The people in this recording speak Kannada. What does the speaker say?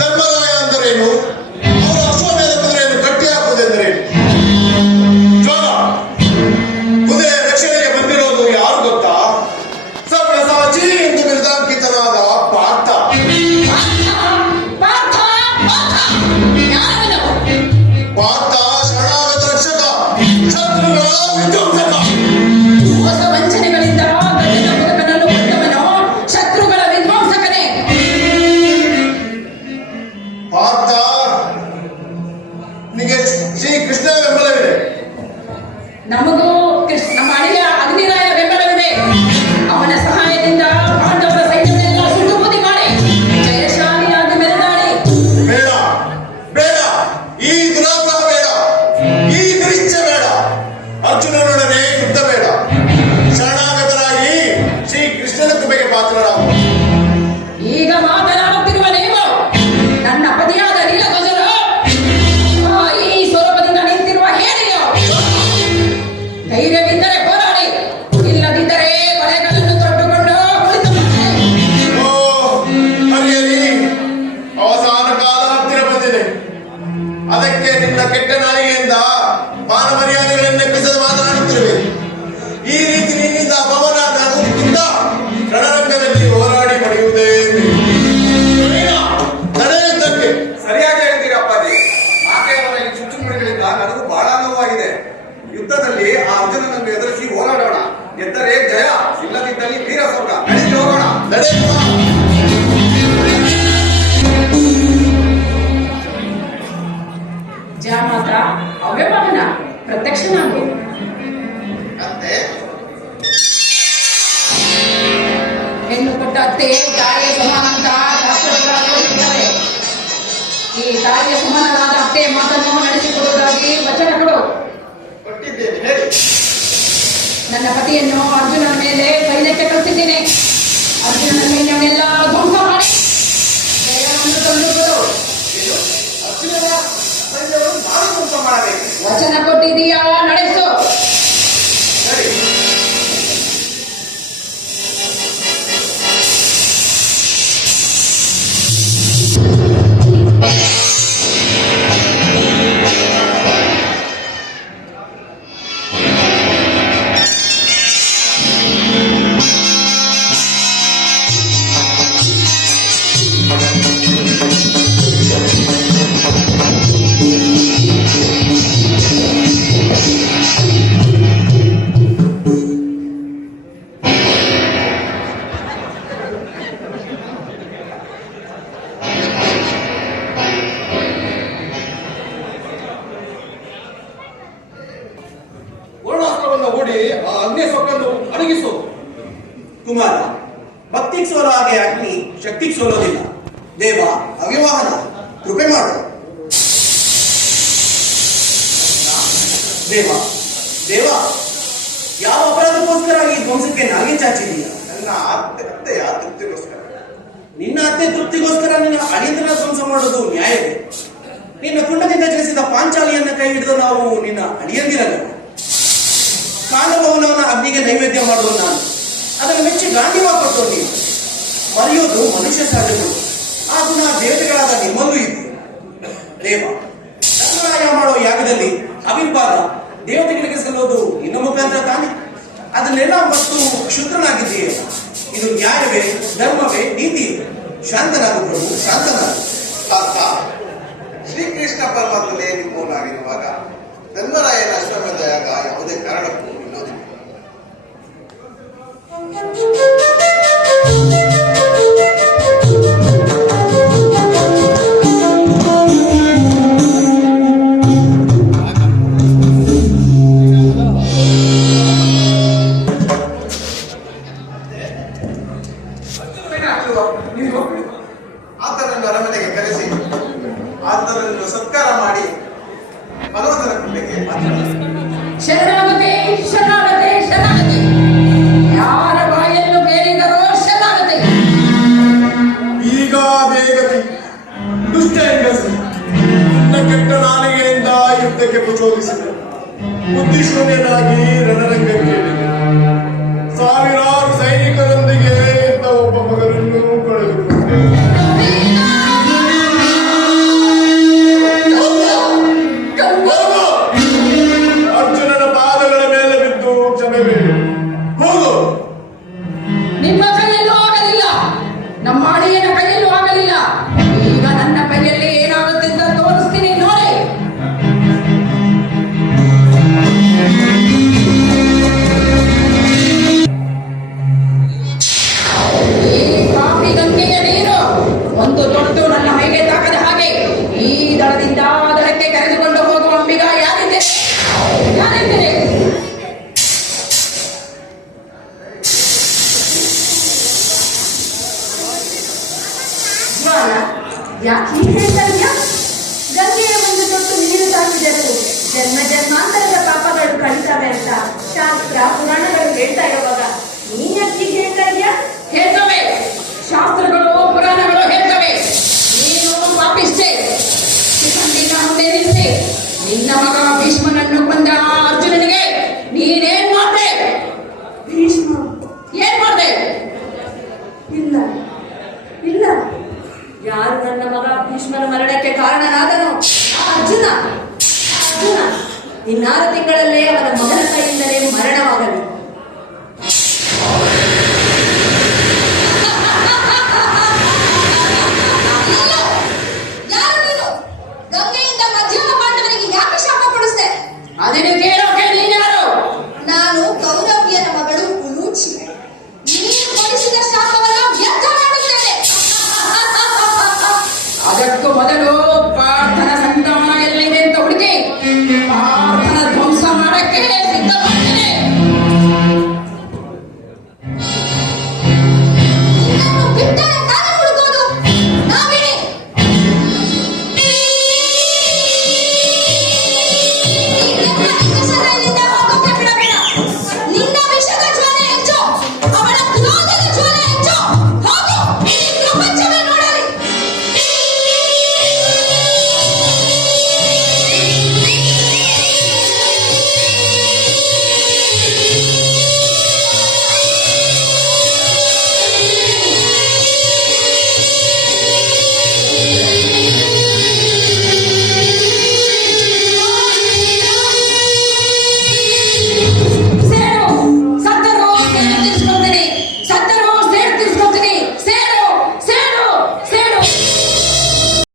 ಧರ್ಮರಾಯ ಅಂದರೇನು? ಅವರ ಅಶ್ವಮೇಧ ಕುದುರೆಯನ್ನು ಕಟ್ಟಿ ಹಾಕುವುದೆಂದರೇನು? ಜ್ವಾಲ, ಕುದುರೆ ರಕ್ಷಣೆಗೆ ಬಂದಿರೋದು ಯಾರು ಗೊತ್ತಾ? ಸವ್ಯಸಾಚಿ ಎಂದು ಬಿರುದಾಂಕಿತನಾದ ಪಾರ್ಥ. ಪಾರ್ಥ ಶರಣಾಗತ ರಕ್ಷಕ, ಶತ್ರುಗಳ ವಿಧ್ವಂಸಕ. ನಮಗೂ ನಮ್ಮ ಅಳಿಯ ಅಗ್ನಿರಾಯ ಬೆಂಬಲವಿದೆ. ಅವನ ಸಹಾಯದಿಂದ ಪಾಂಡವರ ಸೈನ್ಯವನ್ನೆಲ್ಲ ಸುಟ್ಟು ಬೂದಿ ಮಾಡಿ ಜಯಶಾಲಿಯಾಗಿ ಮೆರೆದಾಡಿ. ಬೇಡ ಬೇಡ, ಈ ದುರಾಗ್ರಹ ಬೇಡ, ಈ ನಿರೀಕ್ಷೆ ಬೇಡ. ಅರ್ಜುನನೊಡನೆ ಯುದ್ಧ ಬೇಡ. ಶರಣಾಗತರಾಗಿ ಶ್ರೀ ಕೃಷ್ಣನ ಕೃಪೆಗೆ ಪಾತ್ರರಾಗುವ. ಈಗ ಮಾತನಾಡುತ್ತಿರುವ ನೀವು ನನ್ನ ಪತಿಯಾದ ನೀಲಧ್ವಜರು ಈ ಸ್ವರೂಪದಿಂದ ನಿಂತಿರುವ ಹೇಳಿಯೋ. ಧೈರ್ಯವಿದ್ದರೆ ಹೋರಾಡಿ, ಇಲ್ಲದಿದ್ದರೆ ಕೊಲೆಗಳನ್ನು ತೊಟ್ಟುಕೊಂಡು ಕುಳಿತುಕೊಳ್ಳಿ. ಓ ಹರಿಯಲಿ, ಅವಸಾನ ಕಾಲ ಹತ್ತಿರ ಬಂದಿದೆ. ಅದಕ್ಕೆ ನಿನ್ನ ಕೆಟ್ಟ ನಾಲಿಗೆಯಿಂದ ಮಾನ ಮರ್ಯಾದೆಗಳನ್ನು ಎಬ್ಬಿಸಲು ಮಾತನಾಡುತ್ತಿರುವೆ. ಈ ರೀತಿ ನಿನ್ನಿಂದ ಅಪಮಾನ ಆಗುವುದಕ್ಕಿಂತ ರಣರಂಗದಲ್ಲಿ ಹೋರಾಡಿ ಪಡೆಯುವುದೇ ನಡೆಯುತ್ತಕ್ಕೆ. ಸರಿಯಾಗಿ ಹೇಳ್ತೀರಿ ಅಪ್ಪಾಜಿ. ಮಾತೆಯವರ ಈ ಚುಚ್ಚುಮುಡಿಗಳಿಂದ ನನಗೂ ಬಹಳ ನೋವಾಗಿದೆ. ಯುದ್ಧದಲ್ಲಿ ಆ ಅರ್ಜುನನನ್ನು ಎದುರಿಸಿ ಹೋರಾಡೋಣ. ಗೆದ್ದರೆ ಜಯ, ಇಲ್ಲದಿದ್ದಲ್ಲಿ ವೀರ ಸ್ವರ್ಗ. ನಡೆಸಿ ಹೋಗೋಣ. ಜಾಮಾತ ಅವ್ಯವಹಾನ ಪ್ರತ್ಯಕ್ಷನಾಗು. ಹೆಣ್ಣು ಕೊಟ್ಟ ಅತ್ತೆ ತಾಯಿಯ ಸಮಾನ ಅಂತ ಶಾಸ್ತ್ರಗಳಲ್ಲಿ ಈ ತಾಯಿಯ ಸಮಾನರಾದ ಅತ್ತೆ ಮಾತನ್ನು ನಡೆಸಿಕೊಡುವುದಾಗಿ ವಚನ ಕೊಡು. ನನ್ನ ಪತಿಯನ್ನು ಅರ್ಜುನನ ಮೇಲೆ ಸೈನ್ಯಕ್ಕೆ ಕಳಿಸಿದ್ದೀನಿ. ಅರ್ಜುನನ ಸೈನ್ಯವನ್ನೆಲ್ಲ ಧ್ವಂಸ ಮಾಡಿ ಜಯವನ್ನು ತಂದುಕೊಡು. ವಚನ ಕೊಟ್ಟಿದೀಯಾ? ನಡೆಸು. ಹೂಡಿ ಆ ಅಗ್ನಿ ಸೊಕ್ಕನ್ನು ಅಡಗಿಸು. ಕುಮಾರ, ಭಕ್ತಿಗೆ ಸೋಲೋ ಹಾಗೆ ಅಗ್ನಿ ಶಕ್ತಿಗೆ ಸೋಲೋದಿಲ್ಲ. ದೇವ ಅವ್ಯವಹಾರ, ಕೃಪೆ ಮಾಡು. ದೇವ ದೇವ, ಯಾವ ಅಪರಾಧಕ್ಕೋಸ್ಕರ ಈ ಧ್ವಂಸಕ್ಕೆ ನಾಗೆ ಚಾಚಿದೀಯ? ನನ್ನ ಅತ್ತೆಯ ತೃಪ್ತಿಗೋಸ್ಕರ. ನಿನ್ನ ಅತ್ತೆ ತೃಪ್ತಿಗೋಸ್ಕರ ನಿನ್ನ ಅಳಿಯಂತನ ಧ್ವಂಸ ಮಾಡೋದು ನ್ಯಾಯವೇ? ನಿನ್ನ ಕುಂಡದಿಂದ ಜನಿಸಿದ ಪಾಂಚಾಲಿಯನ್ನ ಕೈ ಹಿಡಿದು ನಾವು ನಿನ್ನ ಅಳಿಯಂದಿರಲ್ಲ. ಕಾಲಭವನವನ್ನ ಅಗ್ನಿಗೆ ನೈವೇದ್ಯ ಮಾಡುವ ನಾನು, ಅದನ್ನು ಮೆಚ್ಚಿ ಗಾಂಧಿವಾ ಕೊಟ್ಟು ನೀವು ಮರೆಯೋದು ಮನುಷ್ಯ ಸಹಜಗಳು. ಆ ಗುಣ ದೇವತೆಗಳಾದ ನಿಮ್ಮಲ್ಲೂ ಇದೆ. ದೇವ, ಧರ್ಮರಾಯ ಮಾಡೋ ಯಾಗದಲ್ಲಿ ಅವಿರ್ಭಾಗ ದೇವತೆಗಳಿಗೆ ಸಲ್ಲೋದು ನಿನ್ನ ಮುಖಾಂತರ ತಾನೆ. ಅದನ್ನೆಲ್ಲ ಮತ್ತು ಕ್ಷುದ್ರನಾಗಿದ್ದೀಯ. ಇದು ನ್ಯಾಯವೇ, ಧರ್ಮವೇ, ನೀತಿಯೇ? ಶಾಂತನಾಗು ಪ್ರಭು, ಶಾಂತನಾಗು. ಪಾರ್ಥ, ಶ್ರೀಕೃಷ್ಣ ಪರಮಾತ್ಮನೇ ನಿಮ್ಮವನಾಗಿರುವಾಗ ಧರ್ಮರಾಯನ ಅಶ್ವಮೇಧ ಯಾಗ ಯಾವುದೇ ಕಾರಣಕ್ಕೂ ನಿಲ್ಲೋದಿಲ್ಲ. ಆತನನ್ನು ಅರಮನೆಗೆ ಕರೆಸಿ ಆತನನ್ನು ಸತ್ಕಾರ ಮಾಡಿ ಭಗವಂತನ ಕೃಪೆಗೆ ಶರಣಾಗತೆ ಶರಣಾಗತೆ ಶರಣಾಗತೆ. ಯಾರ ಬಾಯನ್ನು ಕೇಳಿದರೋ ಶರಣಾಗತೆ. ಈಗ ಬೇಗತಿ ದುಷ್ಟ ಹೆಂಗಸು ನಿನ್ನ ಕೆಟ್ಟ ನಾಲಿಗೆಯಿಂದ ಯುದ್ಧಕ್ಕೆ ಪ್ರಚೋದಿಸಿದೆ. ಬುದ್ಧಿಶೂನ್ಯನಾಗಿ ರಣರಂಗಕ್ಕೆ ಇಳಿದೆ. ಸಾವಿರಾರು ಸೈನಿಕರೊಂದಿಗೆ ಇದ್ದ ಒಬ್ಬ ಮಗನನ್ನು ಕಳೆದುಕೊಂಡೆ. ಹೋಗು! ಅರ್ಜುನನ ಪಾದಗಳ ಮೇಲೆ ಬಿದ್ದು ಕ್ಷಮೆ ಬೇಡು. ಹೋಗು! ನಿಮ್ಮ ಕೈಯಲ್ಲೂ ಆಗಲಿಲ್ಲ, ನಮ್ಮ ಅಳಿಯನ ಕೈಯಲ್ಲೂ ಆಗಲಿಲ್ಲ. ಈಗ ನನ್ನ ಕೈಯಲ್ಲಿ ಏನಾಗುತ್ತೆ ಅಂತ ತೋರಿಸ್ತೀನಿ ನೋಡಿ. ಈ ಕಾಫಿ ಗಂಗೆಯ ನೀರು ಒಂದು ತೊಟ್ಟು ನನ್ನ ಮೈಗೆ ತಾಕದ ಹಾಗೆ ಈ ದಳದಿಂದ ಆ ದಳಕ್ಕೆ ಕರೆದುಕೊಂಡು ಹೋಗುವ ಅಂಬಿಗ ಯಾರಿದ್ದೆ ಯಾರಿದ್ದರೆ? ಯಾಕೆ ಹೀಗೆ ಹೇಳ್ತಾ ಇದೆಯಾ? ಗಂಗೆಯ ಒಂದು ತೊಟ್ಟು ನೀರು ತಾಕಿದರು ಜನ್ಮ ಜನ್ಮಾಂತರದ ಪಾಪಗಳು ಕಳಿತವೆ ಅಂತ ಶಾಸ್ತ್ರ ಪುರಾಣಗಳು ಹೇಳ್ತಾ ಇರುವಾಗ ನೀನ್ ಯಾಕೆ ಹೀಗೆ ಹೇಳ್ತಾ ಇದೆಯಾ? ಹೇಳ್ತವೆ, ಶಾಸ್ತ್ರಗಳು ಪುರಾಣಗಳು ಹೇಳ್ತವೆ. ನೀನು ಪಾಪಿಷ್ಟೆ. ಶಿಖಂಡಿನ ಮುಂದೆ ನಿಲ್ಲಿಸಿ ನಿನ್ನ ಮಗ ಭೀಷ್ಮನನ್ನು ಕೊಂದ ಆ ಅರ್ಜುನನಿಗೆ ನೀನೇನ್ ಮಾಡ್ದೆ? ಭೀಷ್ಮ ಏನ್ ಮಾಡ್ದೆ? ಇಲ್ಲ ಇಲ್ಲ, ಯಾರು ನನ್ನ ಮಗ ಭೀಷ್ಮನ ಮರಣಕ್ಕೆ ಕಾರಣನಾದನು? ಆ ಅರ್ಜುನ. ಇನ್ನಾರು ತಿಂಗಳಲ್ಲೇ ಅವನ ಮಗನ ಕೈಯಿಂದಲೇ ಮರಣವಾಗಲಿ.